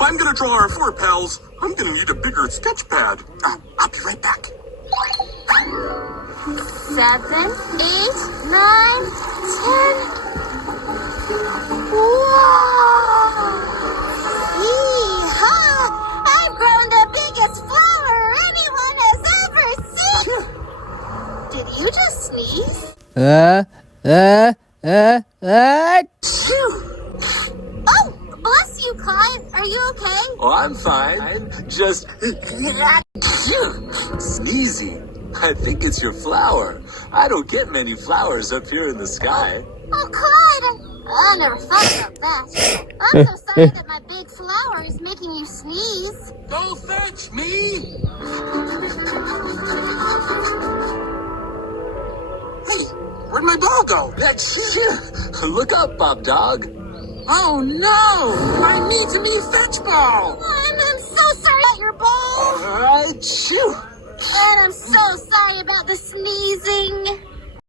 If I'm gonna draw our flower pals, I'm gonna need a bigger sketch pad. I'll be right back. 7, 8, 9, 10. Whoa! Yee-haw! I've grown the biggest flower anyone has ever seen! Did you just sneeze? Oh, bless you, Clyde. Are you okay? Oh, I'm fine. Just sneezy. I think it's your flower. I don't get many flowers up here in the sky. Oh, Clyde! I never thought about that. I'm so sorry that my big flower is making you sneeze. Go fetch me! Hey, where'd my ball go? Look up, Bob Dog. Oh no! I need to be fetchball! I'm so sorry about your ball. All right, shoo. And I'm so sorry about the sneezing.